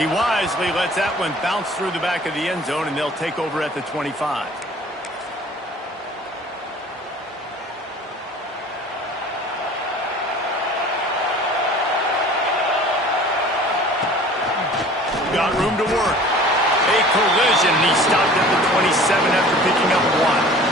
He wisely lets that one bounce through the back of the end zone, and they'll take over at the 25. Got room to work. A collision, and he stopped at the 27 after picking up 1.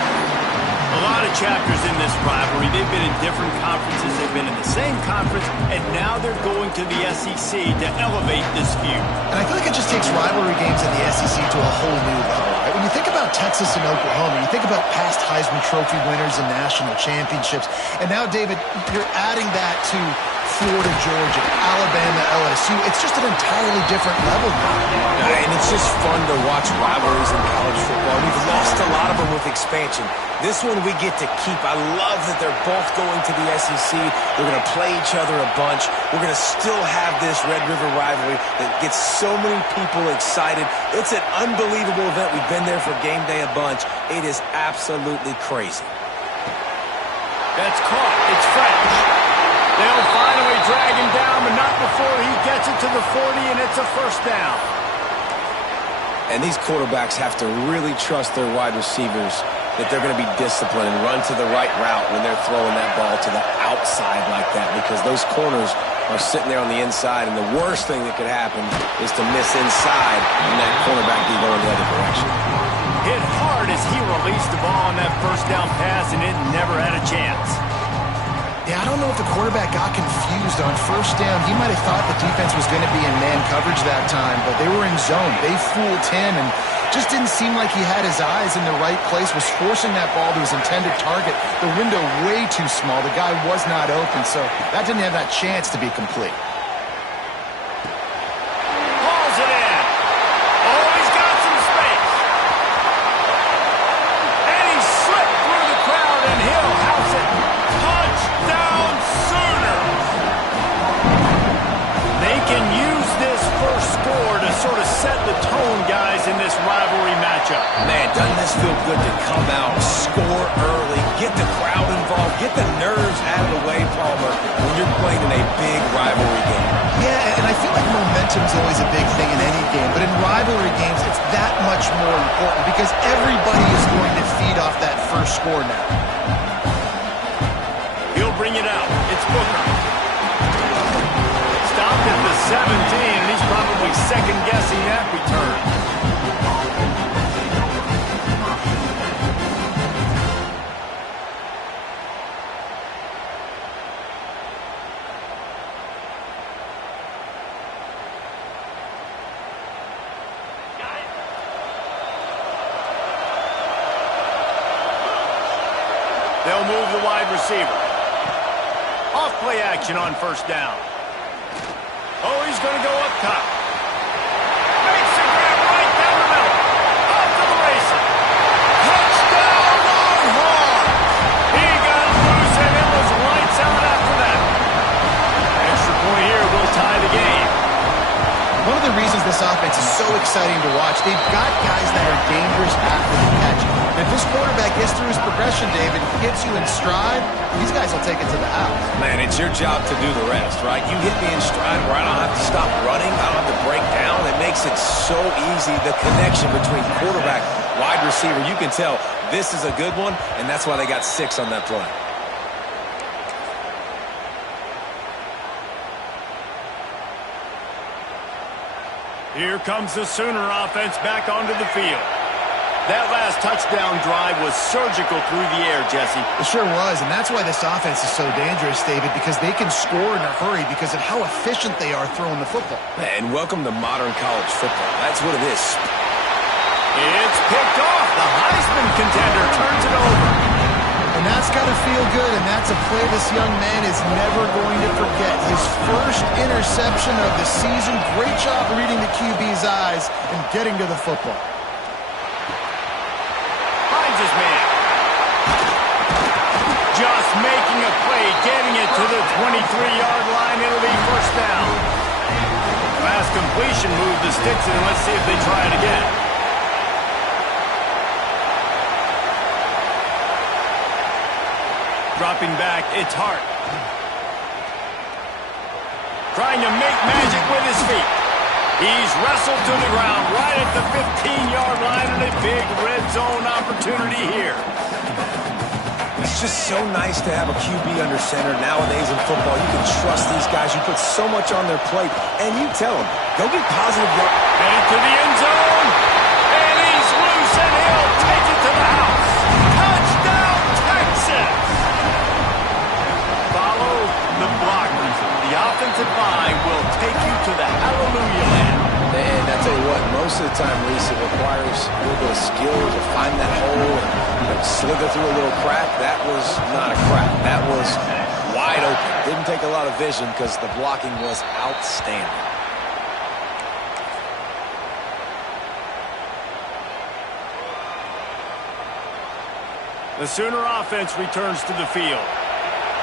A lot of chapters in this rivalry. They've been in different conferences. They've been in the same conference, and now they're going to the SEC to elevate this feud. And I feel like it just takes rivalry games in the SEC to a whole new level, right? When you think about Texas and Oklahoma, you think about past Heisman Trophy winners and national championships. And now, David, you're adding that to Florida, Georgia, Alabama, LSU. It's just an entirely different level now. And it's just fun to watch rivalries in college football. We've lost a lot of them with expansion. This one we get to keep. I love that they're both going to the SEC. They're going to play each other a bunch. We're going to still have this Red River rivalry that gets so many people excited. It's an unbelievable event. We've been there for game day a bunch. It is absolutely crazy. That's caught. It's fresh. They'll finally drag him down, but not before he gets it to the 40, and it's a first down. And these quarterbacks have to really trust their wide receivers that they're going to be disciplined and run to the right route when they're throwing that ball to the outside like that, because those corners are sitting there on the inside, and the worst thing that could happen is to miss inside and that cornerback be going the other direction. Hit hard as he released the ball on that first down pass, and it never had a chance. Yeah, I don't know if the quarterback got confused on first down. He might have thought the defense was going to be in man coverage that time, but they were in zone. They fooled him and just didn't seem like he had his eyes in the right place, was forcing that ball to his intended target. The window way too small. The guy was not open, so that didn't have that chance to be complete. Hauls it in. Oh, he's got some space. And he slipped through the crowd, and he'll house it. Touchdown Sooners! They can use this first score to sort of set the tone, guys, in this rivalry matchup. Man, doesn't this feel good to come out, score early, get the crowd involved, get the nerves out of the way, Palmer, when you're playing in a big rivalry game? Yeah, and I feel like momentum's always a big thing in any game, but in rivalry games, it's that much more important because everybody is going to feed off that first score now. He'll bring it out. It's Booker. Stopped at the 17, and he's probably second-guessing that return. They'll move the wide receiver. Off play action on first down. Oh, he's going to go up top. Makes a grab right down the middle. Off to the races. Touchdown Longhorns! He got loose and it was lights out after that. Extra point here will tie the game. One of the reasons this offense is so exciting to watch, they've got guys that are dangerous after the catch. And if this quarterback gets through his progression, David, hits you in stride, these guys will take it to the house. Man, it's your job to do the rest, right? You hit me in stride where I don't have to stop running, I don't have to break down. It makes it so easy, the connection between quarterback, wide receiver. You can tell this is a good one, and that's why they got 6 on that play. Here comes the Sooner offense back onto the field. That last touchdown drive was surgical through the air, Jesse. It sure was, and that's why this offense is so dangerous, David, because they can score in a hurry because of how efficient they are throwing the football. And welcome to modern college football. That's what it is. It's picked off. The Heisman contender turns it over. And that's got to feel good, and that's a play this young man is never going to forget. His first interception of the season. Great job reading the QB's eyes and getting to the football. Finds his man. Just making a play, getting it to the 23-yard line. It'll be first down. Last completion moved the sticks in, and let's see if they try it again. Dropping back, it's Hart. Trying to make magic with his feet. He's wrestled to the ground right at the 15-yard line, and a big red zone opportunity here. It's just so nice to have a QB under center. Nowadays in football, you can trust these guys. You put so much on their plate, and you tell them, go get positive yards. Headed to the end zone, and he's loose, and he'll take it to the house. Touchdown, Texas! Follow the blockers. The offensive line will take you to the hallelujah land. And I tell you what, most of the time, Reese, it requires a little bit of skill to find that hole and slither through a little crack. That was not a crack. That was wide open. Didn't take a lot of vision because the blocking was outstanding. The Sooner offense returns to the field.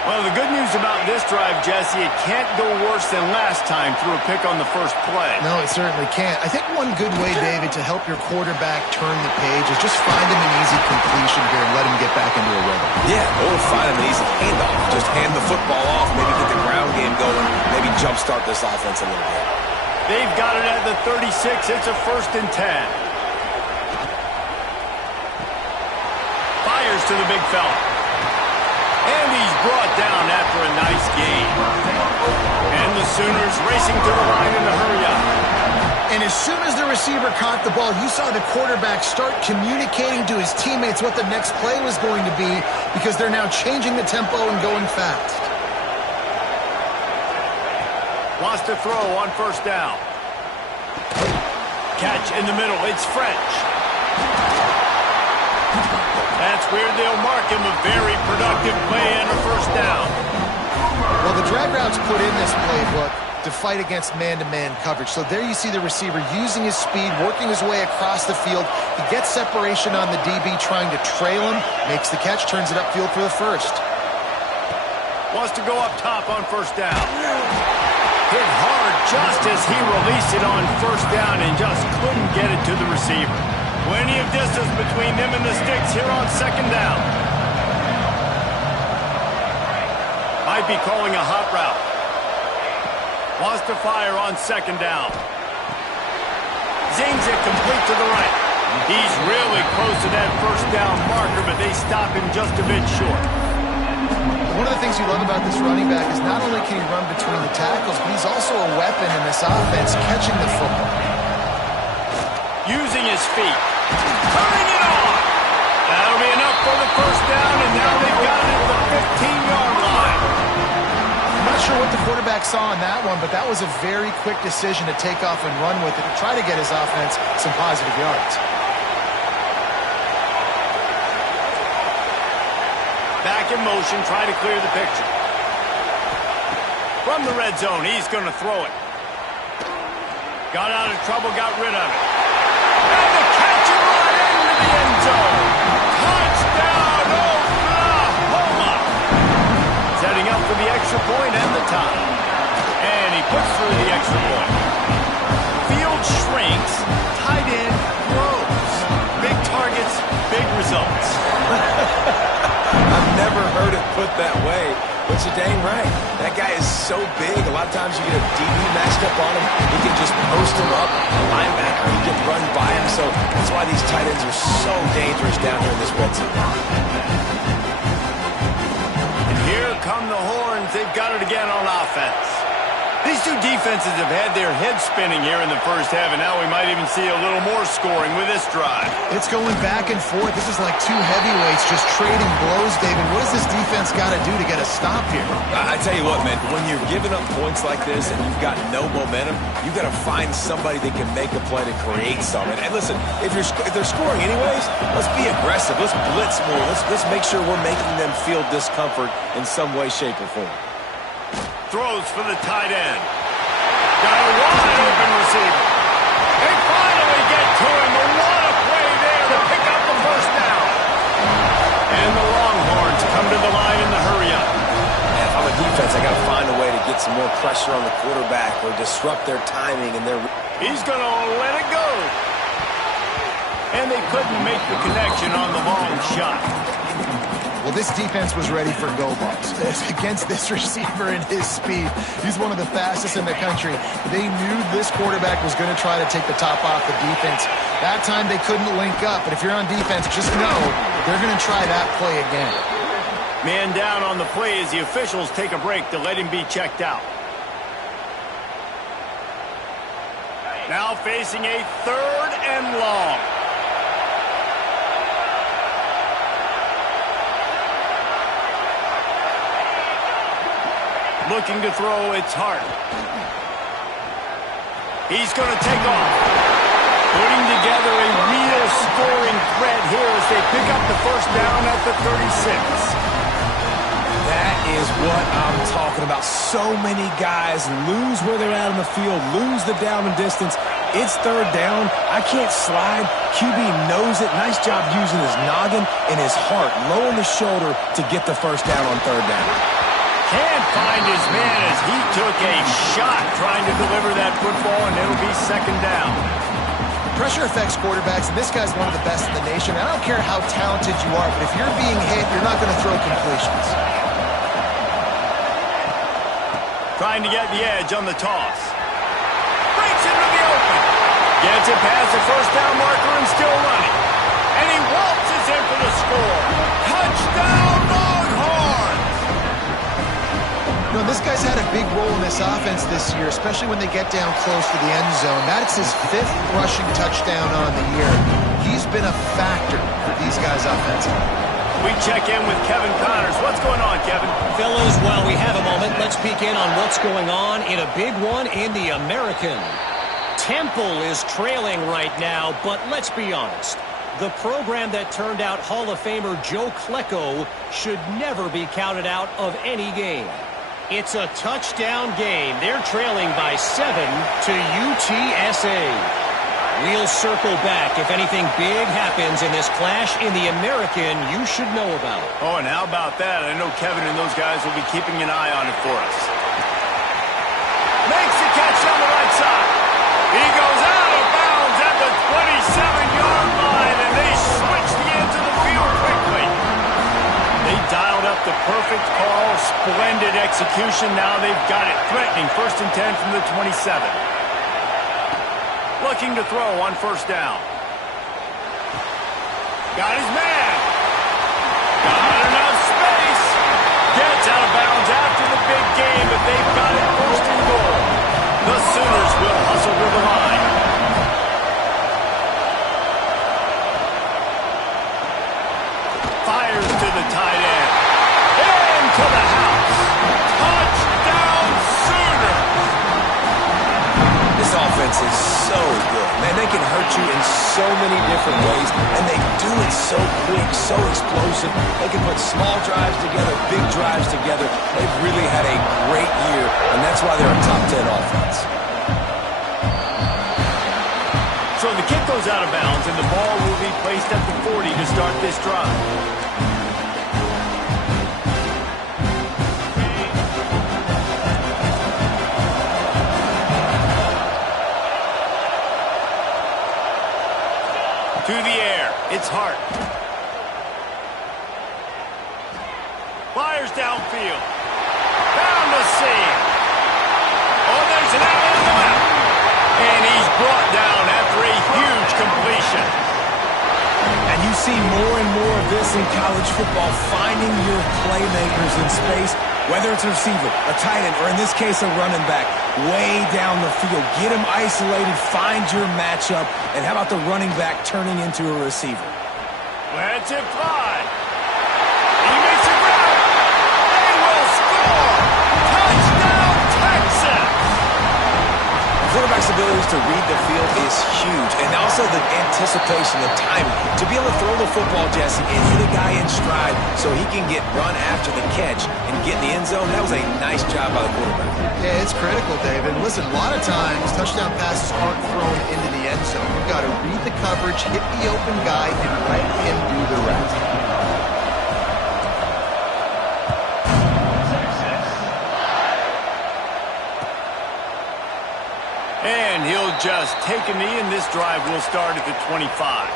Well, the good news about this drive, Jesse, it can't go worse than last time through a pick on the first play. No, it certainly can't. I think one good way, David, to help your quarterback turn the page is just find him an easy completion here and let him get back into a rhythm. Yeah, or find him an easy handoff. Just hand the football off, maybe get the ground game going, maybe jumpstart this offense a little bit. They've got it at the 36. It's a 1st and 10. Fires to the big fella. And he's brought down after a nice gain. And the Sooners racing to the line in a hurry-up. And as soon as the receiver caught the ball, you saw the quarterback start communicating to his teammates what the next play was going to be because they're now changing the tempo and going fast. Wants to throw on 1st down. Catch in the middle. It's French. That's where they'll mark him a very productive play and a 1st down. Well, the drag routes put in this playbook to fight against man-to-man coverage. So there you see the receiver using his speed, working his way across the field. He gets separation on the DB, trying to trail him, makes the catch, turns it upfield for the 1st. Wants to go up top on 1st down. Hit hard just as he released it on 1st down and just couldn't get it to the receiver. Plenty of distance between them and the sticks here on 2nd down. Might be calling a hot route. Wants to fire on 2nd down. Zings it complete to the right. He's really close to that 1st down marker, but they stop him just a bit short. One of the things you love about this running back is not only can he run between the tackles, but he's also a weapon in this offense, catching the football. Using his feet. Turning it on. That'll be enough for the 1st down, and now they've got it at the 15-yard line. I'm not sure what the quarterback saw on that one, but that was a very quick decision to take off and run with it to try to get his offense some positive yards. Back in motion, try to clear the picture. From the red zone, he's going to throw it. Got out of trouble, got rid of it. And the catch and run into the end zone. Touchdown, Oklahoma. Setting up for the extra point and the tie. And he puts through the extra point. Field shrinks, tight end grows. Big targets, big results. I've never heard it put that way, but you're dang right. That guy is so big. A lot of times you get a DB matched up on him. He can just post him up. A linebacker, he can run by him. So that's why these tight ends are so dangerous down here in this red zone. And here come the horns. They've got it again on offense. These two defenses have had their heads spinning here in the 1st half, and now we might even see a little more scoring with this drive. It's going back and forth. This is like two heavyweights just trading blows, David. What does this defense got to do to get a stop here? I tell you what, man, when you're giving up points like this and you've got no momentum, you've got to find somebody that can make a play to create something. And listen, if they're scoring anyways, let's be aggressive. Let's blitz more. Let's make sure we're making them feel discomfort in some way, shape, or form. Throws for the tight end. Got a wide open receiver. They finally get to him. But what a play there to pick up the 1st down. And the Longhorns come to the line in the hurry-up. Man, if I'm a defense, I got to find a way to get some more pressure on the quarterback or disrupt their timing and their... He's going to let it go. And they couldn't make the connection on the long shot. Well, this defense was ready for go balls. Against this receiver and his speed, he's one of the fastest in the country. They knew this quarterback was going to try to take the top off the defense. That time they couldn't link up, but if you're on defense, just know they're going to try that play again. Man down on the play as the officials take a break to let him be checked out. Now facing a 3rd and long. Looking to throw, it's Hart. He's going to take off. Putting together a real scoring threat here as they pick up the first down at the 36. That is what I'm talking about. So many guys lose where they're at on the field, lose the down and distance. It's 3rd down. I can't slide. QB knows it. Nice job using his noggin and his heart, low on the shoulder to get the first down on 3rd down. Can't find his man as he took a shot trying to deliver that football, and it'll be 2nd down. Pressure affects quarterbacks, and this guy's one of the best in the nation. I don't care how talented you are, but if you're being hit, you're not going to throw completions. Trying to get the edge on the toss. Breaks into the open. Gets it past the first down marker and still running. And he waltzes in for the score. Touchdown Longhorns! You know, this guy's had a big role in this offense this year, especially when they get down close to the end zone. That's his 5th rushing touchdown on the year. He's been a factor for these guys offensively. We check in with Kevin Connors. What's going on, Kevin? Fellas, while we have a moment, let's peek in on what's going on in a big one in the American. Temple is trailing right now, but let's be honest. The program that turned out Hall of Famer Joe Klecko should never be counted out of any game. It's a touchdown game. They're trailing by 7 to UTSA. We'll circle back if anything big happens in this clash in the American you should know about. Oh, and how about that? I know Kevin and those guys will be keeping an eye on it for us. Makes the catch on the right side. He goes out of bounds at the 27-yard line, and they switch the end of the field quickly. They dialed up the perfect call. Splendid execution. Now they've got it. Threatening 1st and 10 from the 27. Looking to throw on 1st down. Got his man. Got enough space. Gets out of bounds after the big game, but they've got it 1st and goal. The Sooners will hustle to the line. Fires to the tight end. Into the house. Touchdown Sooners. This offense is so good. Man, they can hurt you in so many different ways, and they do it so quick, so explosive. They can put small drives together, big drives together. They've really had a great year, and that's why they're a top 10 offense. So the kick goes out of bounds, and the ball will be placed at the 40 to start this drive. To the air, it's Hart. Fires downfield. Down the seam. Oh, there's an out in the left. And he's brought down after a huge completion. And you see more and more of this in college football, finding your playmakers in space, whether it's a receiver, a tight end, or in this case a running back, way down the field. Get them isolated, find your matchup, and how about the running back turning into a receiver? Let's it fly. He makes a grab. They will score. Touchdown, Texas. Quarterback's abilities to read the field is huge, and also the anticipation, the timing. To be able to throw the football, Jesse, and hit a guy in stride so he can get run after the catch and get in the end zone, that was a nice job by the quarterback. Yeah, it's critical, David. Listen, a lot of times touchdown passes aren't thrown into the end zone. You've got to read the coverage, hit the open guy, and let him do the rest. And he'll just take a knee, and this drive will start at the 25.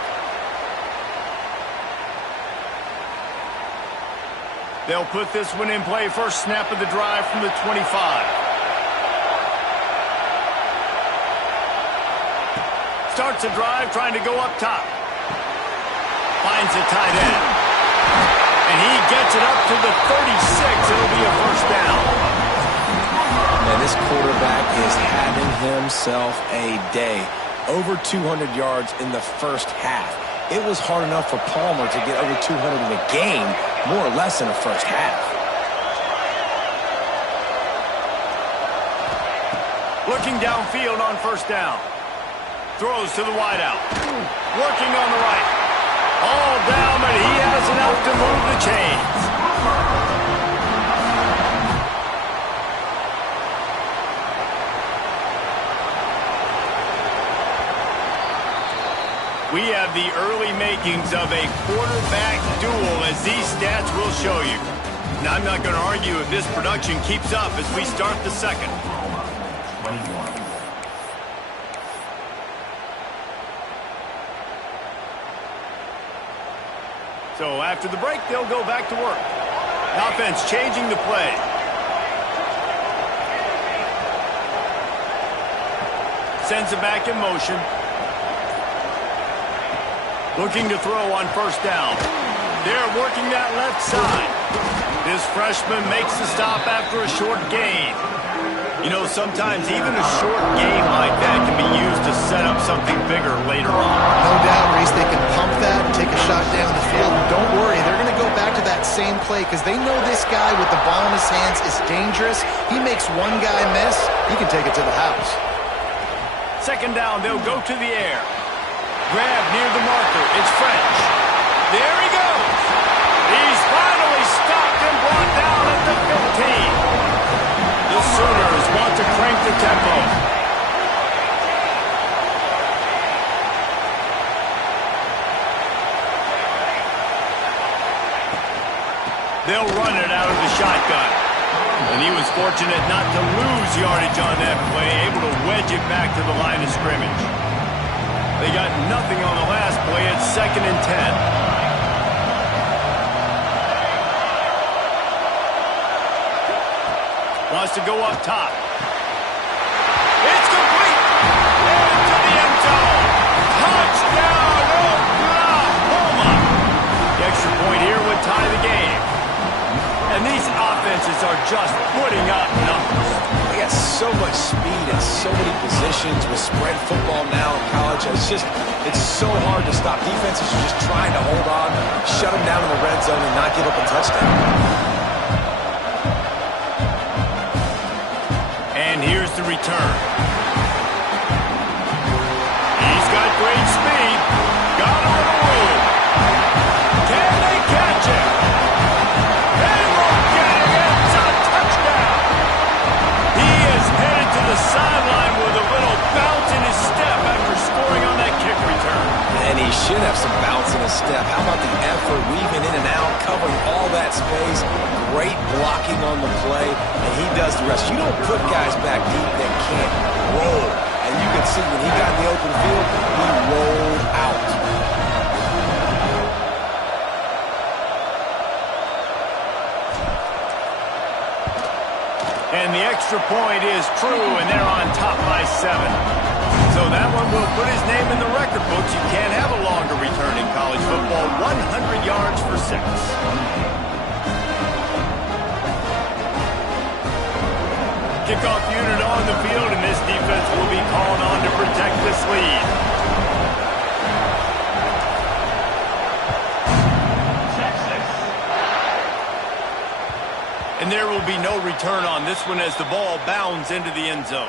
They'll put this one in play. First snap of the drive from the 25. Starts a drive trying to go up top. Finds a tight end. And he gets it up to the 36. It'll be a first down. And this quarterback is having himself a day. Over 200 yards in the first half. It was hard enough for Palmer to get over 200 in a game, more or less in the first half. Looking downfield on first down. Throws to the wideout. Working on the right. All down, but he has enough to move the chains. We have the early makings of a quarterback duel, as these stats will show you. Now, I'm not going to argue if this production keeps up as we start the second. So after the break, they'll go back to work. Offense changing the play. Sends it back in motion. Looking to throw on first down. They're working that left side. This freshman makes the stop after a short gain. You know, sometimes even a short gain like that can be used to set up something bigger later on. No doubt, Reese, they can pump that and take a shot down the field. And don't worry, they're going to go back to that same play because they know this guy with the ball in his hands is dangerous. He makes one guy miss, he can take it to the house. Second down, they'll go to the air. Grab near the marker. It's French. There he goes. He's finally stopped and brought down at the 15. The Sooners want to crank the tempo. They'll run it out of the shotgun. And he was fortunate not to lose yardage on that play, able to wedge it back to the line of scrimmage. They got nothing on the last play. It's 2nd and 10. Wants to go up top. It's complete. Into the end zone. Touchdown, Oklahoma. The extra point here would tie the game. And these offenses are just putting up numbers. They got so much speed and so many positions with spread football now in college. It's so hard to stop. Defenses are just trying to hold on, shut them down in the red zone, and not give up a touchdown. And here's the return. He's got great speed. Got on the roll. Can they catch him? They won't get him. It's a touchdown. He is headed to the sideline with a little bounce in his step after scoring on that kick return. And he should have some bounce in his step. How about the effort, weaving in and out, covering all that space, great blocking on the play, and he does the rest. You don't put guys back deep that can't roll. And you can see when he got in the open field, he rolled out. And the extra point is true, and they're on top by 7. So that one will put his name in the record books. You can't have a longer return in college football. 100 yards for 6. Kickoff unit on the field, and this defense will be called on to protect this lead. And there will be no return on this one as the ball bounds into the end zone.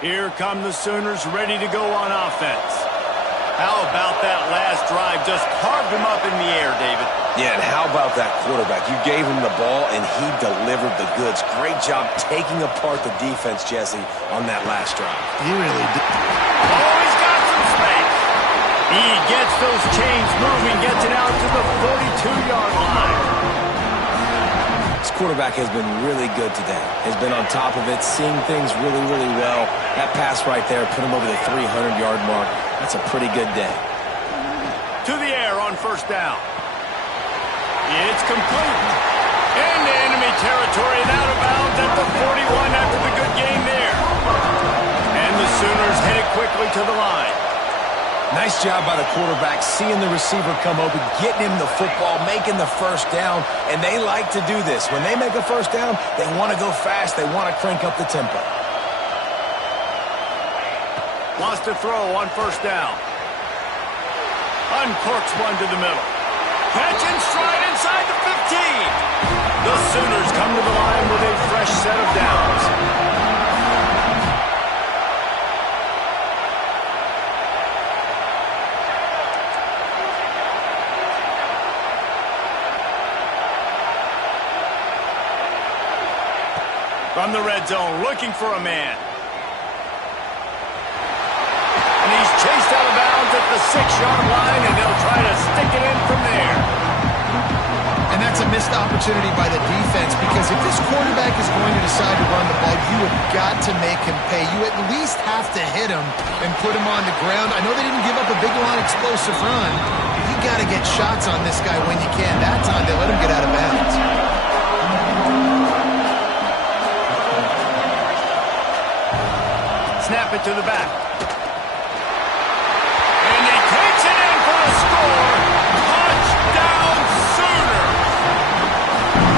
Here come the Sooners ready to go on offense. How about that last drive? Just carved him up in the air, David. Yeah, and how about that quarterback? You gave him the ball, and he delivered the goods. Great job taking apart the defense, Jesse, on that last drive. He really did. Oh, he's got some space. He gets those chains moving, gets it out to the 42-yard line. quarterback has been really good today. Has been on top of it, seeing things really, really well. That pass right there put him over the 300-yard mark. That's a pretty good day. To the air on first down. It's complete. Into enemy territory and out of bounds at the 41 after the good game there. And the Sooners headed quickly to the line. Nice job by the quarterback, seeing the receiver come open, getting him the football, making the first down, and they like to do this. When they make a first down, they want to go fast, they want to crank up the tempo. Wants to throw on first down. Uncorks one to the middle. Catch and stride inside the 15. The Sooners come to the line with a fresh set of downs. From the red zone, looking for a man. And he's chased out of bounds at the 6-yard line, and they'll try to stick it in from there. And that's a missed opportunity by the defense, because if this quarterback is going to decide to run the ball, you have got to make him pay. You at least have to hit him and put him on the ground. I know they didn't give up a big, long, explosive run. You got to get shots on this guy when you can. That time, they let him get out of bounds. Snap it to the back. And he takes it in for a score. Touchdown Sooners.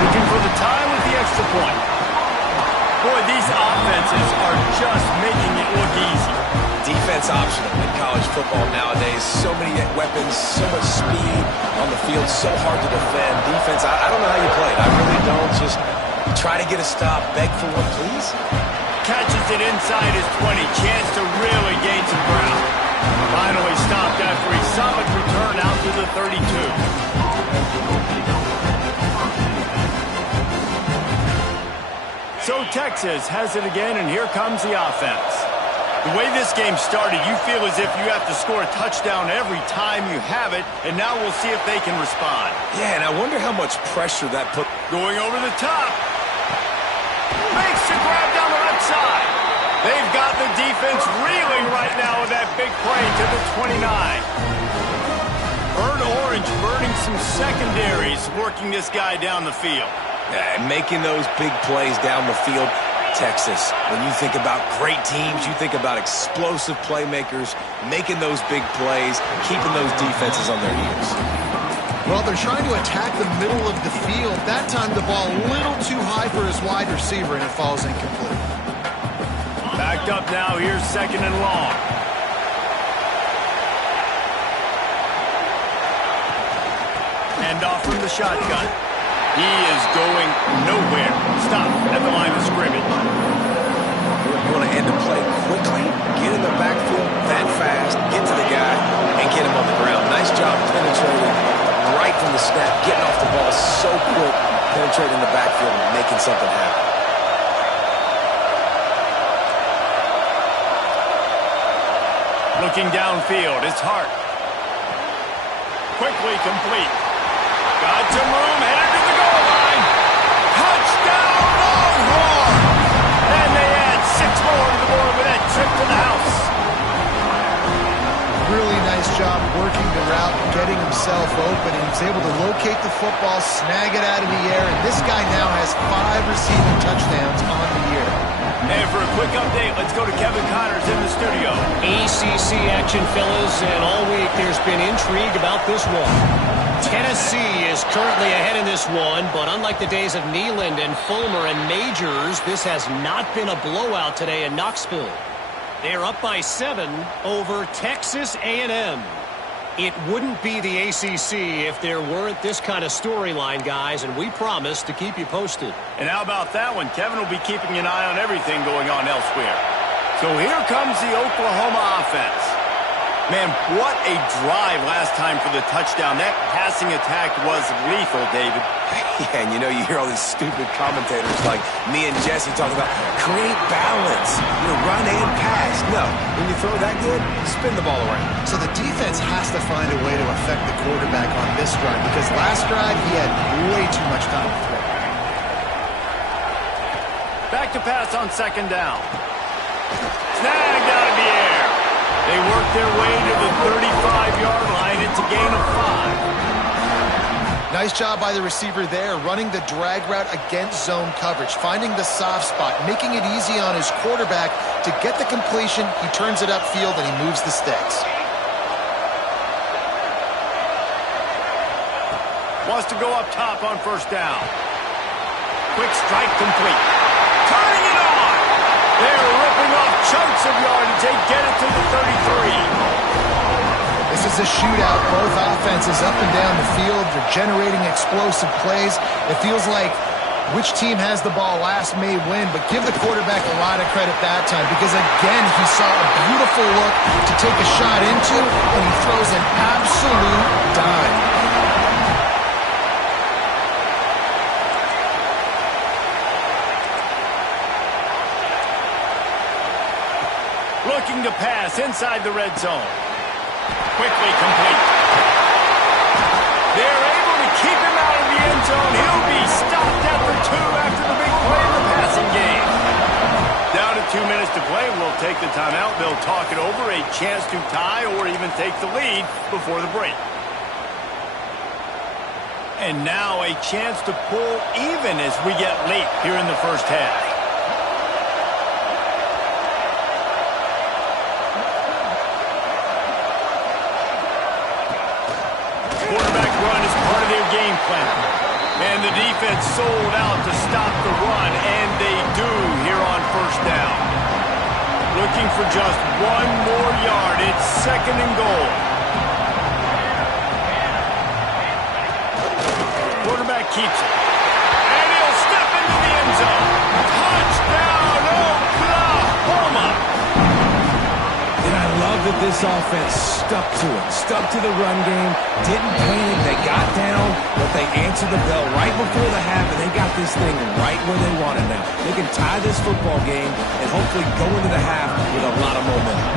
Looking for the tie with the extra point. Boy, these offenses are just making it look easy. Defense optional in college football nowadays. So many weapons, so much speed on the field, so hard to defend. Defense, I don't know how you play it. I really don't. Just try to get a stop, beg for one, please. Catches it inside his 20. Chance to really gain some ground. Finally stopped after a solid return out to the 32. So Texas has it again, and here comes the offense. The way this game started, you feel as if you have to score a touchdown every time you have it, and now we'll see if they can respond. Yeah, and I wonder how much pressure that put. Going over the top. Makes the grab down the left side. They've got the defense reeling right now with that big play to the 29. Bird Orange burning some secondaries, working this guy down the field. Yeah, and making those big plays down the field. Texas, when you think about great teams, you think about explosive playmakers, making those big plays, keeping those defenses on their heels. Well, they're trying to attack the middle of the field. That time the ball a little too high for his wide receiver, and it falls incomplete. Backed up now. Here's second and long. Hand off from the shotgun. He is going nowhere. Stop at the line of scrimmage. You want to end the play quickly, get in the backfield that fast, get to the guy, and get him on the ground. Nice job penetrating right from the snap, getting off the ball so quick, penetrating the backfield and making something happen. Looking downfield, it's Hart. Quickly complete. Got some room, headed to the goal line. Touchdown Longhorn! And they add 6 more to the board with that trip to the house. Really nice job working the route, getting himself open. He was able to locate the football, snag it out of the air, and this guy now has 5 receiving touchdowns on the year. And for a quick update, let's go to Kevin Connors in the studio. ACC action, fellas, and all week there's been intrigue about this one. Tennessee is currently ahead in this one, but unlike the days of Neyland and Fulmer and Majors, this has not been a blowout today in Knoxville. They're up by 7 over Texas A&M. It wouldn't be the ACC if there weren't this kind of storyline, guys, and we promise to keep you posted. And how about that one? Kevin will be keeping an eye on everything going on elsewhere. So here comes the Oklahoma offense. Man, what a drive last time for the touchdown. That passing attack was lethal, David. Yeah, and you know, you hear all these stupid commentators like me and Jesse talking about create balance, run and pass. No, when you throw that good, spin the ball around. So the defense has to find a way to affect the quarterback on this drive, because last drive he had way too much time to throw. Back to pass on second down. Snagged out of the air. They work their way to the 35-yard line. It's a gain of 5. Nice job by the receiver there, running the drag route against zone coverage, finding the soft spot, making it easy on his quarterback to get the completion. He turns it upfield, and he moves the sticks. Wants to go up top on first down. Quick strike complete. Turning it on. They're ripping off chunks of yardage. They get it to the 33. This is a shootout. Both offenses up and down the field. They're generating explosive plays. It feels like which team has the ball last may win, but give the quarterback a lot of credit that time because, again, he saw a beautiful look to take a shot into, and he throws an absolute dime. Looking to pass inside the red zone. Quickly complete. They're able to keep him out of the end zone. He'll be stopped after 2 after the big play in the passing game. Down to 2 minutes to play. We'll take the timeout. They'll talk it over. A chance to tie or even take the lead before the break. And now a chance to pull even as we get late here in the first half. Game plan. And the defense sold out to stop the run, and they do here on first down. Looking for just 1 more yard. It's second and goal. Quarterback keeps it. And he'll step into the end zone. Touchdown, Oklahoma! And I love that this offense stuck to it, stuck to the run game, didn't panic, they got down, but they answered the bell right before the half, and they got this thing right where they want it now. They can tie this football game and hopefully go into the half with a lot of momentum.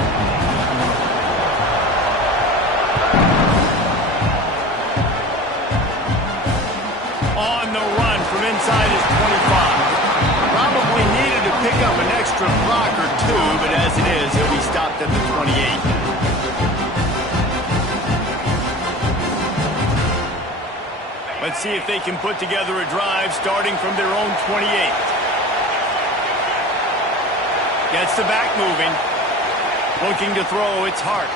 On the run from inside his 25. Probably needed to pick up an extra block or 2, but as it is, he'll be stopped at the 28. Let's see if they can put together a drive starting from their own 28. Gets the back moving. Looking to throw, it's Hart.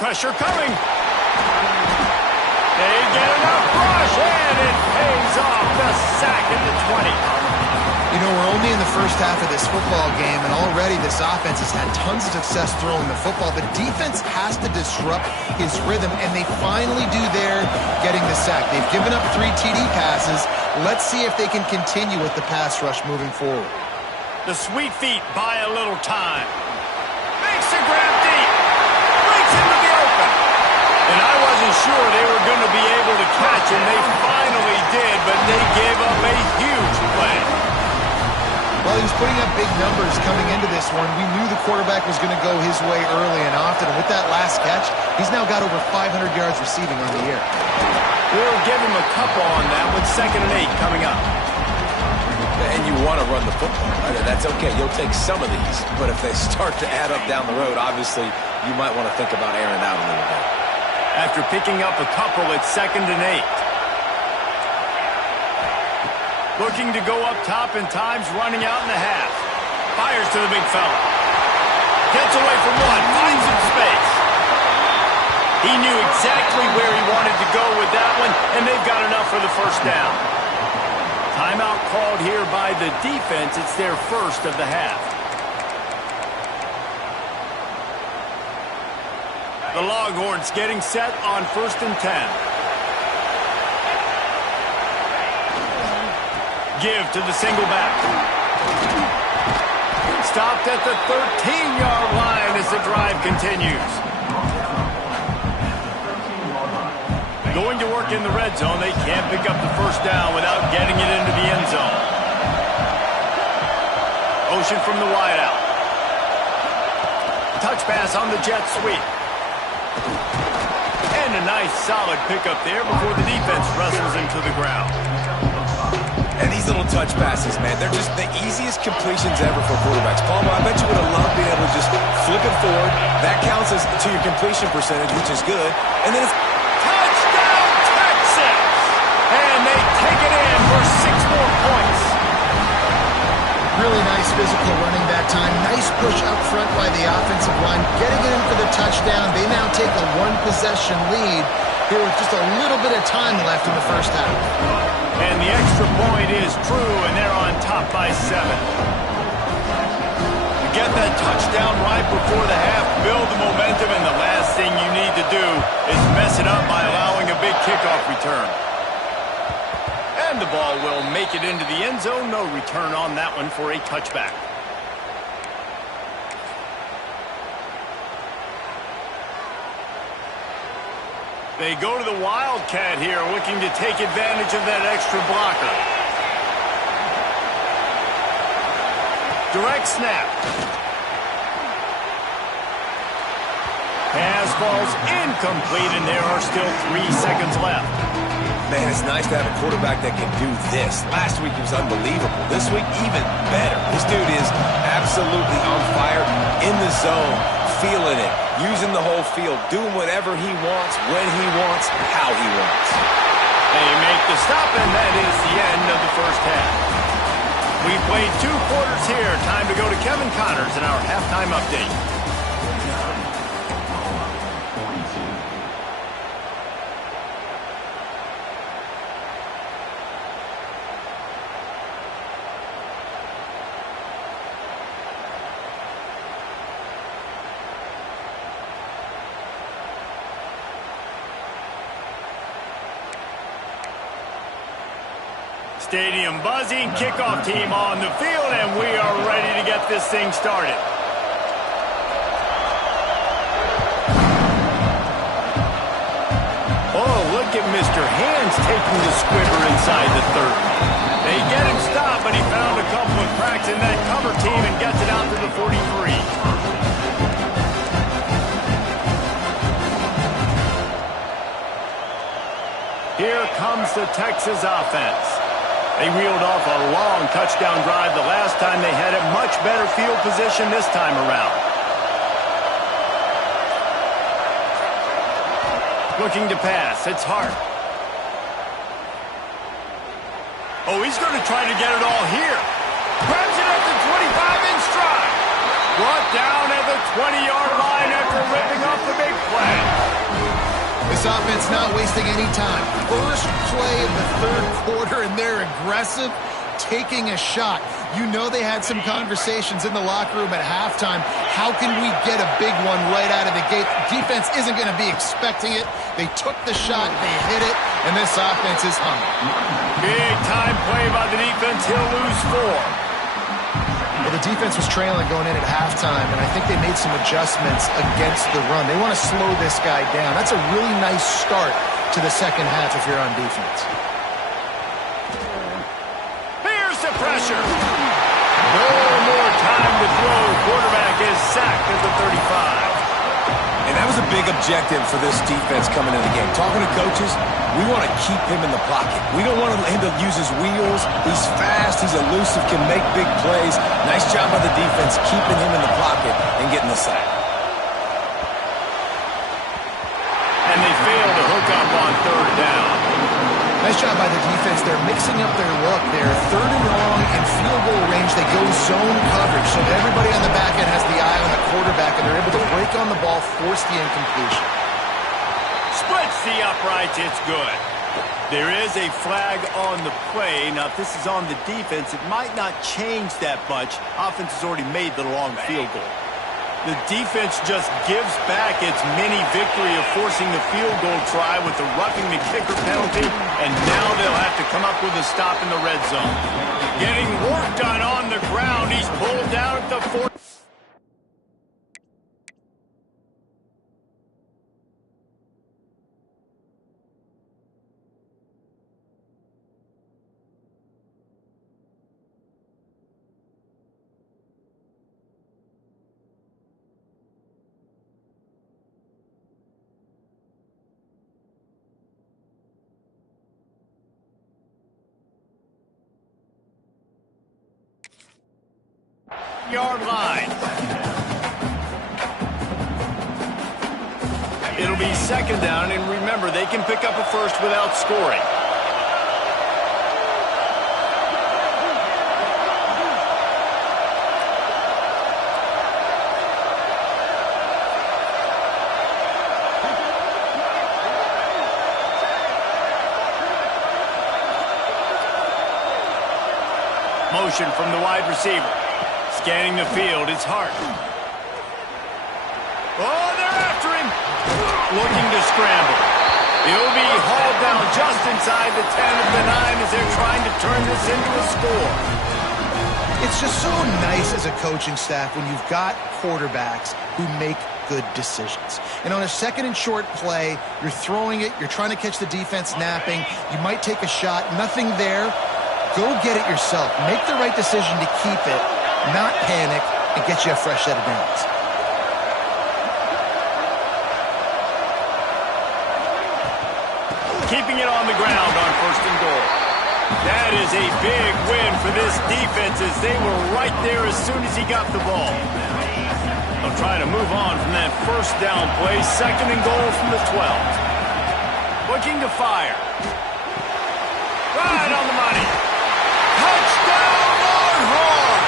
Pressure coming. They get enough rush, and it pays off the sack at the 20. You know, we're only in the first half of this football game, and already this offense has had tons of success throwing the football. The defense has to disrupt his rhythm, and they finally do there, getting the sack. They've given up 3 TD passes. Let's see if they can continue with the pass rush moving forward. The sweet feet buy a little time. Makes a grab deep. Breaks into the open. And I wasn't sure they were going to be able to catch him. They finally did, but they gave up a huge play. Well, he was putting up big numbers coming into this one. We knew the quarterback was going to go his way early and often. And with that last catch, he's now got over 500 yards receiving on the year. We'll give him a couple on that with 2nd and 8 coming up. And you want to run the football. That's okay. You'll take some of these. But if they start to add up down the road, obviously, you might want to think about airing out a little bit. After picking up a couple, it's 2nd and 8. Looking to go up top, and time's running out in the half. Fires to the big fella. Gets away from one, finds some space. He knew exactly where he wanted to go with that one, and they've got enough for the first down. Timeout called here by the defense. It's their first of the half. The Longhorns getting set on 1st and 10. Give to the single back. Stopped at the 13-yard line as the drive continues. Going to work in the red zone. They can't pick up the first down without getting it into the end zone. Ocean from the wide out. Touch pass on the jet sweep. And a nice solid pickup there before the defense wrestles him to the ground. And these little touch passes, man, they're just the easiest completions ever for quarterbacks. Palmer, I bet you would have loved being able to just flip it forward. That counts as to your completion percentage, which is good. And then it's Touchdown, Texas! And they take it in for 6 more points. Really nice physical running that time. Nice push up front by the offensive line. Getting it in for the touchdown. They now take a 1-possession lead here with just a little bit of time left in the first half. And the extra point is true, and they're on top by 7. You get that touchdown right before the half, build the momentum, and the last thing you need to do is mess it up by allowing a big kickoff return. And the ball will make it into the end zone. No return on that one for a touchback. They go to the Wildcat here, looking to take advantage of that extra blocker. Direct snap. Pass falls incomplete, and there are still 3 seconds left. Man, it's nice to have a quarterback that can do this. Last week he was unbelievable. This week, even better. This dude is absolutely on fire, in the zone, feeling it, using the whole field, doing whatever he wants, when he wants, how he wants. They make the stop, and that is the end of the first half. We played 2 quarters here. Time to go to Kevin Connors in our halftime update. Stadium buzzing, kickoff team on the field, and we are ready to get this thing started. Oh, look at Mr. Hands taking the squibber inside the 30. They get him stopped, but he found a couple of cracks in that cover team and gets it out to the 43. Here comes the Texas offense. They reeled off a long touchdown drive the last time. They had a much better field position this time around. Looking to pass. It's Hart. Oh, he's going to try to get it all here. Grabs it at the 25 in stride. Brought down at the 20-yard line after ripping off the big play. This offense not wasting any time. First play of the third quarter, and they're aggressive, taking a shot. You know they had some conversations in the locker room at halftime. How can we get a big one right out of the gate? Defense isn't going to be expecting it. They took the shot, they hit it, and this offense is hungry. Big time play by the defense. He'll lose 4. Well, the defense was trailing going in at halftime, and I think they made some adjustments against the run. They want to slow this guy down. That's a really nice start to the second half if you're on defense. Here's the pressure. No more time to throw. Quarterback is sacked at the 35. And that was a big objective for this defense coming into the game. Talking to coaches, we want to keep him in the pocket. We don't want him to use his wheels. He's fast, he's elusive, can make big plays. Nice job by the defense keeping him in the pocket and getting the sack. And they fail to hook up on 3rd down. Nice job by the defense. They're mixing up their look. They're 3rd and long in field goal range. They go zone coverage, so everybody on the back end has the eye on the quarterback, and they're able to break on the ball, force the incompletion. Splits the uprights. It's good. There is a flag on the play. Now, if this is on the defense, it might not change that much. Offense has already made the long field goal. The defense just gives back its mini victory of forcing the field goal try with the roughing the kicker penalty, and now they'll have to come up with a stop in the red zone. Getting work done on the ground. He's pulled down at the 4. 8-yard line. It'll be second down, and remember, they can pick up a first without scoring. Motion from the wide receiver. Scanning the field, it's Hart. Oh, they're after him. Looking to scramble. He'll be hauled down just inside the 10 of the 9 as they're trying to turn this into a score. It's just so nice as a coaching staff when you've got quarterbacks who make good decisions. And on a second and short play, you're throwing it, you're trying to catch the defense napping, you might take a shot, nothing there. Go get it yourself. Make the right decision to keep it, not panic, and get you a fresh set of downs. Keeping it on the ground on first and goal. That is a big win for this defense as they were right there as soon as he got the ball. They'll try to move on from that first down play. Second and goal from the 12. Looking to fire. Right on the money. Touchdown, Longhorn!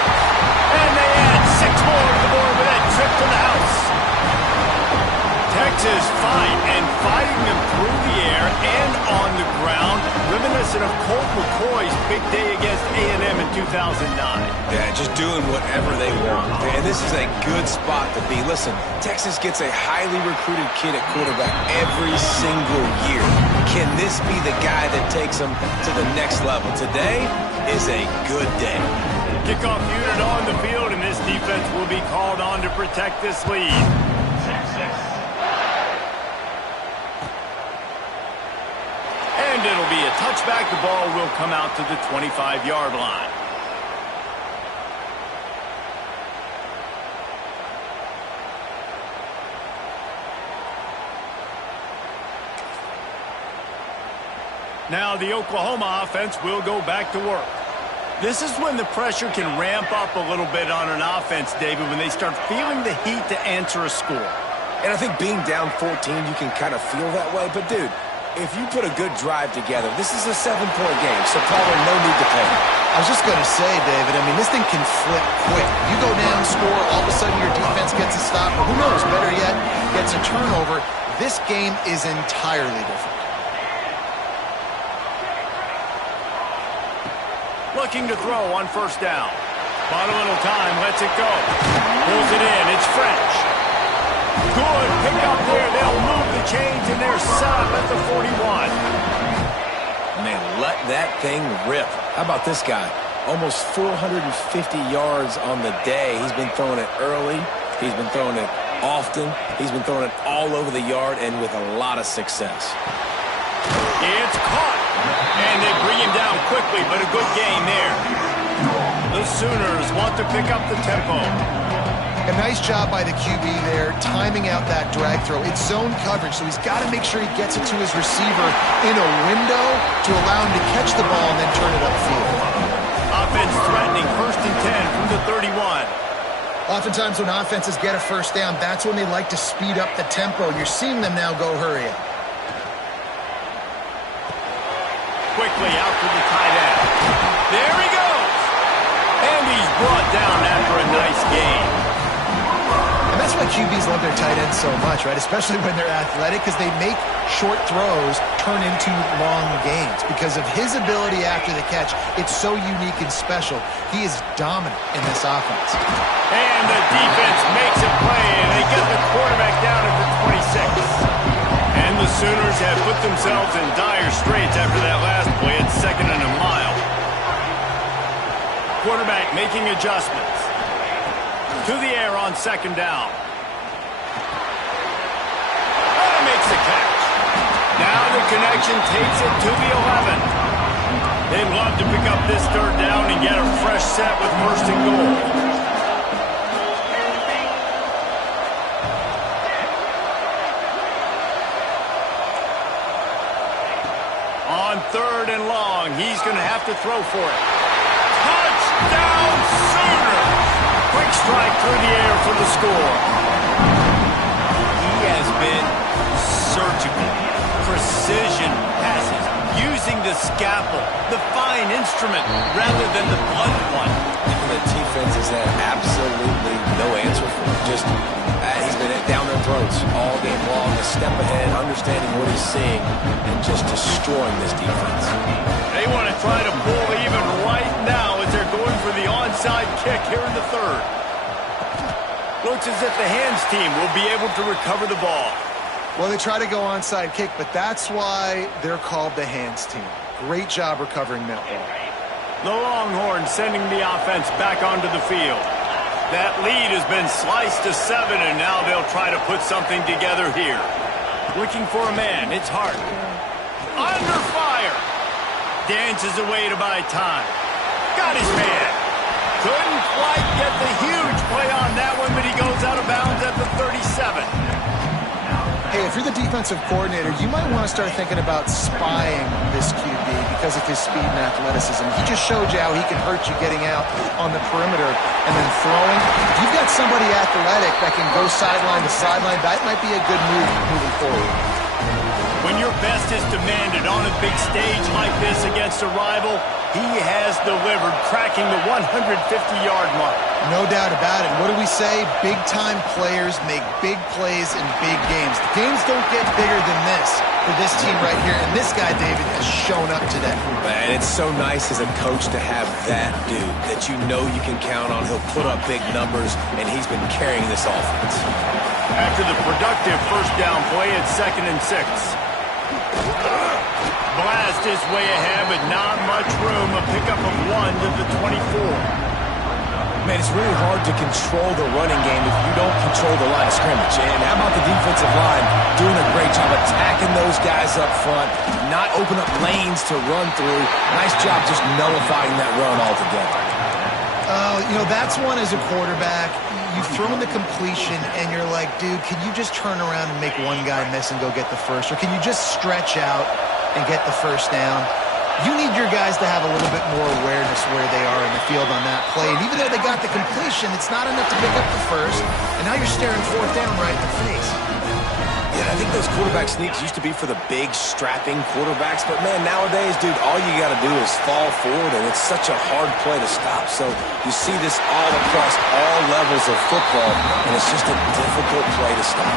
And they add 6 more to the board with that trip to the house. Texas fighting them through the air and on the ground, reminiscent of Colt McCoy's big day against A&M in 2009. Yeah, just doing whatever they want. And this is a good spot to be. Listen, Texas gets a highly recruited kid at quarterback every single year. Can this be the guy that takes them to the next level? Today is a good day. Kickoff unit on the field, and this defense will be called on to protect this lead. And it'll be a touchback. The ball will come out to the 25-yard line. Now the Oklahoma offense will go back to work. This is when the pressure can ramp up a little bit on an offense, David, when they start feeling the heat to answer a score. And I think being down 14, you can kind of feel that way. But, dude, if you put a good drive together, this is a 7-point game, so probably no need to panic. I was just going to say, David, I mean, this thing can flip quick. You go down, score, all of a sudden your defense gets a stop, or who knows, better yet, gets a turnover. This game is entirely different. Looking to throw on first down. Bought a little time, lets it go. Pulls it in, it's French. Good pick up there. They'll move the chains, and they're set up at the 41. Man, let that thing rip. How about this guy? Almost 450 yards on the day. He's been throwing it early. He's been throwing it often. He's been throwing it all over the yard and with a lot of success. It's caught. And they bring him down quickly, but a good gain there. The Sooners want to pick up the tempo. A nice job by the QB there, timing out that drag throw. It's zone coverage, so he's got to make sure he gets it to his receiver in a window to allow him to catch the ball and then turn it upfield. Offense threatening, first and 10 from the 31. Oftentimes when offenses get a first down, that's when they like to speed up the tempo. You're seeing them now go hurry up. Quickly out to the tight end. There he goes. And he's brought down after a nice gain. And that's why QBs love their tight ends so much, right? Especially when they're athletic, because they make short throws turn into long gains. Because of his ability after the catch, it's so unique and special. He is dominant in this offense. And the defense makes a play, and they get the quarterback down at the 26. And the Sooners have put themselves in dire straits after that last play. It's second and a mile. Quarterback making adjustments. To the air on second down. And makes the catch. Now the connection takes it to the 11. They'd love to pick up this third down and get a fresh set with first and goal. On third and long, he's going to have to throw for it. Touchdown, Sooners! Quick Big strike through the air for the score. He has been surgical. Precision passes, using the scalpel, the fine instrument, rather than the blunt one. The defense has had absolutely no answer for him. Just, he's been down their throats all game long, a step ahead, understanding what he's seeing, and just destroying this defense. They want to try to pull even right now as they're going for the onside kick here in the third. Looks as if the hands team will be able to recover the ball. Well, they try to go onside kick, but that's why they're called the hands team. Great job recovering that ball. The Longhorns sending the offense back onto the field. That lead has been sliced to 7, and now they'll try to put something together here. Looking for a man. It's Hart. Under fire. Dances away to buy time. Got his man. Couldn't quite get the huge play on that one, but he goes out of bounds at the 37. Hey, if you're the defensive coordinator, you might want to start thinking about spying this QB because of his speed and athleticism. He just showed you how he can hurt you getting out on the perimeter and then throwing. If you've got somebody athletic that can go sideline to sideline, that might be a good move moving forward. When your best is demanded on a big stage like this against a rival, he has delivered, cracking the 150-yard mark. No doubt about it. What do we say? Big-time players make big plays in big games. The games don't get bigger than this for this team right here, and this guy, David, has shown up today. Man, it's so nice as a coach to have that dude that you know you can count on. He'll put up big numbers, and he's been carrying this offense. After the productive first down play at 2nd and 6. Blast his way ahead, but not much room. A pickup of 1 to the 24. Man, it's really hard to control the running game if you don't control the line of scrimmage. And how about the defensive line doing a great job attacking those guys up front, not open up lanes to run through. Nice job just nullifying that run altogether. You know, that's one as a quarterback. You've thrown the completion, and you're like, dude, can you just turn around and make one guy miss and go get the first? Or can you just stretch out and get the first down? You need your guys to have a little bit more awareness where they are in the field on that play. And even though they got the completion, it's not enough to pick up the first. And now you're staring 4th down right in the face. Yeah, I think those quarterback sneaks used to be for the big, strapping quarterbacks. But, man, nowadays, dude, all you got to do is fall forward, and it's such a hard play to stop. So you see this all across all levels of football, and it's just a difficult play to stop.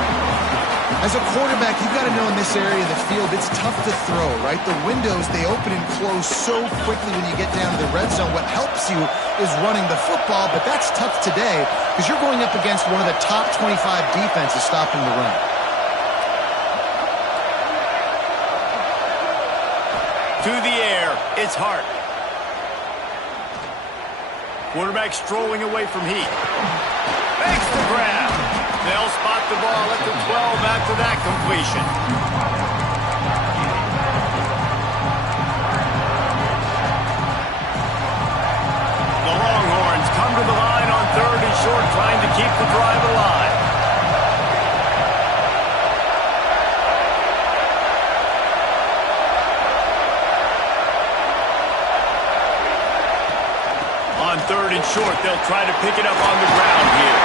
As a quarterback, you've got to know in this area of the field, it's tough to throw, right? The windows, they open and close so quickly when you get down to the red zone. What helps you is running the football, but that's tough today because you're going up against one of the top 25 defenses stopping the run. To the air, it's Hart. Quarterback strolling away from Heat. Makes the grab. They'll spot the ball at the 12 after that completion. The Longhorns come to the line on 3rd and short, trying to keep the drive alive. On 3rd and short, they'll try to pick it up on the ground here.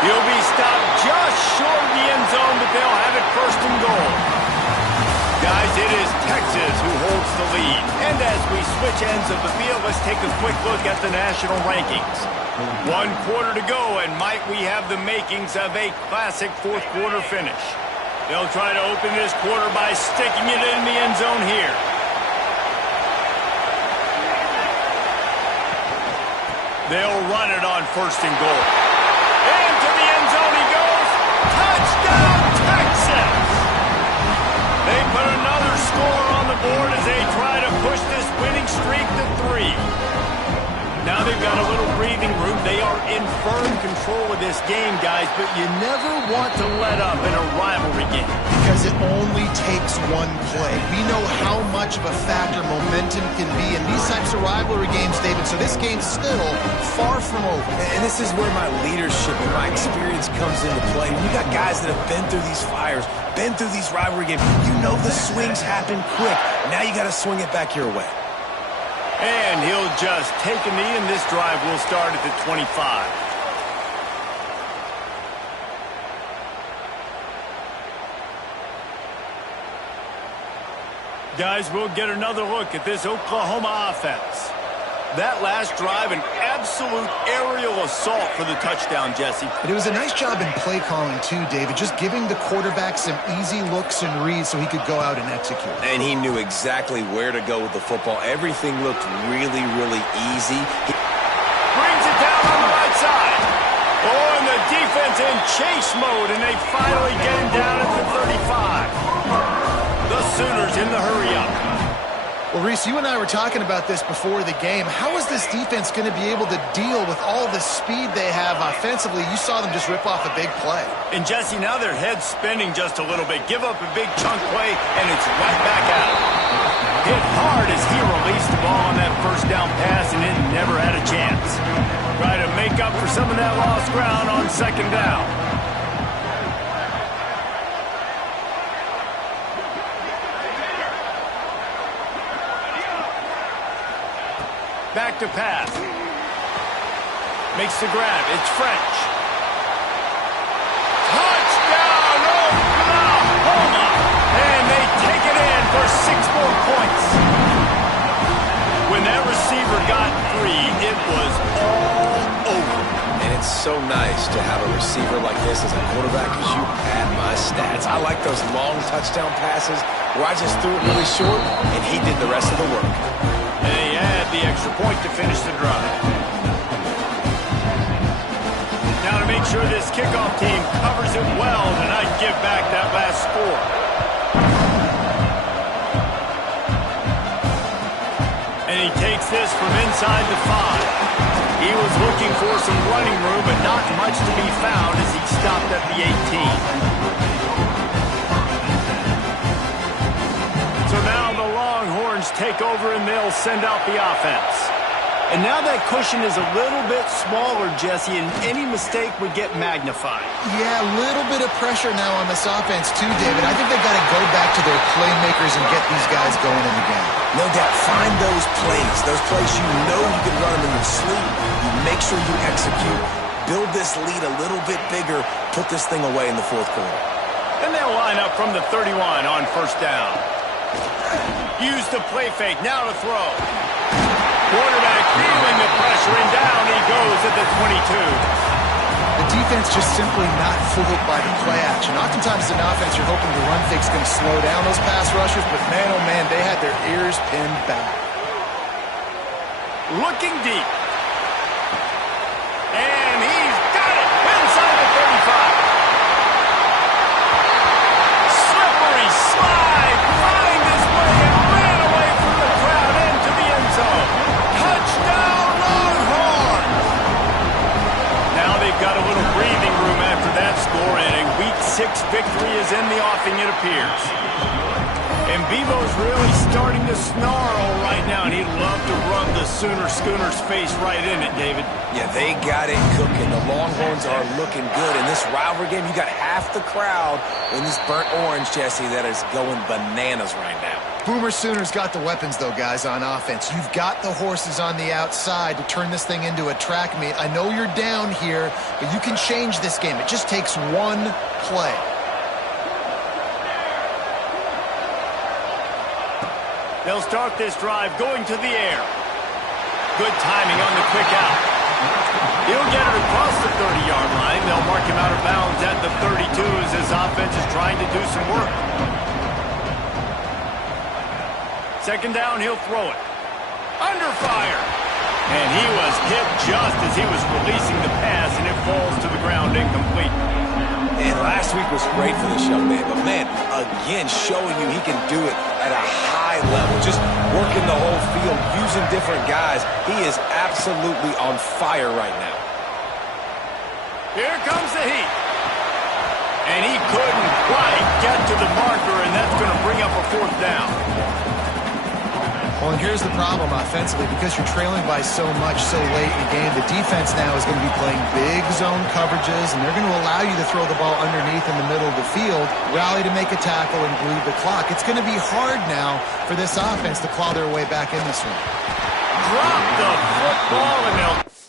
He'll be stopped just short of the end zone, but they'll have it 1st and goal. Guys, it is Texas who holds the lead. And as we switch ends of the field, let's take a quick look at the national rankings. 1 quarter to go, and might we have the makings of a classic 4th quarter finish. They'll try to open this quarter by sticking it in the end zone here. They'll run it on 1st and goal. Into the end zone he goes. Touchdown, Texas! They put another score on the board as they try to push this winning streak to 3. Now they've got a little breathing room. They are in firm control of this game, guys, but you never want to let up in a rivalry game. Because it only takes one play. We know how much of a factor momentum can be in these types of rivalry games, David, so this game's still far from over. And this is where my leadership and my experience comes into play. When you got guys that have been through these fires, been through these rivalry games, you know the swings happen quick. Now you got to swing it back your way. And he'll just take a knee, and this drive will start at the 25. Guys, we'll get another look at this Oklahoma offense. That last drive, an absolute aerial assault for the touchdown, Jesse. But it was a nice job in play calling, too, David. Just giving the quarterback some easy looks and reads so he could go out and execute. And he knew exactly where to go with the football. Everything looked really, really easy. Brings it down on the right side. Oh, and the defense in chase mode, and they finally get him down at the 35. The Sooners in the hurry-up. Well, Reese, you and I were talking about this before the game. How is this defense going to be able to deal with all the speed they have offensively? You saw them just rip off a big play. And, Jesse, now their head's spinning just a little bit. Give up a big chunk play, and it's right back out. Hit hard as he released the ball on that first down pass, and it never had a chance. Try to make up for some of that lost ground on second down. Back to pass. Makes the grab. It's French. Touchdown, Oklahoma! And they take it in for 6 more points. When that receiver got 3, it was all over. And it's so nice to have a receiver like this as a quarterback because you pad my stats. I like those long touchdown passes where I just threw it really short and he did the rest of the work. And he had the extra point to finish the drive. Now to make sure this kickoff team covers it well to not give back that last score. And he takes this from inside the 5. He was looking for some running room, but not much to be found as he stopped at the 18. So now the Longhorns take over and they'll send out the offense. And now that cushion is a little bit smaller, Jesse, and any mistake would get magnified. Yeah, a little bit of pressure now on this offense too, David. I think they've got to go back to their playmakers and get these guys going in the game. No doubt. Find those plays you know you can run them in your sleep. You make sure you execute. Build this lead a little bit bigger. Put this thing away in the fourth quarter. And they'll line up from the 31 on first down. Use the play fake, now to throw. Quarterback feeling the pressure, and down he goes at the 22. The defense just simply not fooled by the play action. Oftentimes as an offense, you're hoping the run fake's going to slow down those pass rushers, but man, oh man, they had their ears pinned back. Looking deep. And he's got it inside the 35. Slippery slide, find his way and ran away from the crowd into the end zone. Touchdown, Longhorns! Now they've got a little breathing room after that score, and a Week 6 victory is in the offing, it appears. And Bevo's really starting to snarl right now, and he'd love to rub the Schooner's face right in it, David. Yeah, they got it cooking. The Longhorns are looking good. In this rivalry game, you got half the crowd in this burnt orange, Jesse, that is going bananas right now. Boomer Sooners got the weapons, though, guys, on offense. You've got the horses on the outside to turn this thing into a track meet. I know you're down here, but you can change this game. It just takes one play. They'll start this drive going to the air. Good timing on the quick out. He'll get it across the 30-yard line. They'll mark him out of bounds at the 32 as his offense is trying to do some work. Second down, he'll throw it. Under fire. And he was hit just as he was releasing the pass, and it falls to the ground incomplete. And last week was great for this young man. But, man, again, showing you he can do it at a high level. Just working the whole field, using different guys. He is absolutely on fire right now. Here comes the heat. And he couldn't quite get to the marker, and that's going to bring up a fourth down. Well, and here's the problem offensively. Because you're trailing by so much so late in the game, the defense now is going to be playing big zone coverages, and they're going to allow you to throw the ball underneath in the middle of the field, rally to make a tackle, and bleed the clock. It's going to be hard now for this offense to claw their way back in this one. dropped the football, and they'll